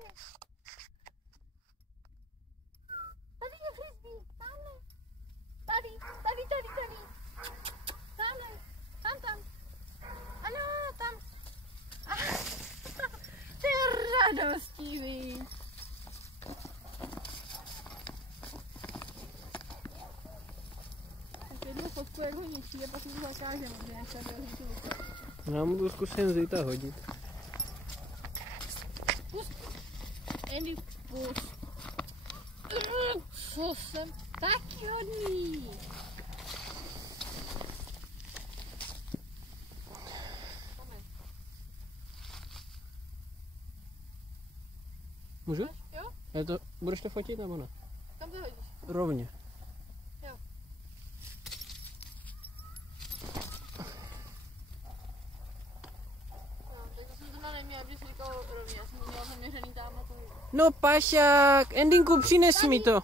je. Tady je frisbee, tamhle. Tady. Tamhle, tam. Ano, tam. Ty radostivý. Jednu fotku, jak ho ničí, a pak mu to zakážeme, že jak tady rozhodí ruce. Já mu to zkusím vzít a hodit. Pust. Andy, pust. Co jsem taky hodný. Můžu? Jo? Budeš to fotit nebo ne? Kam to hodíš? Rovně. Jo. No, tak to jsem to neměla, když říkal rovně, já jsem to měla zaměřený tamhle tu. No pašák, Endinku, přines mi to.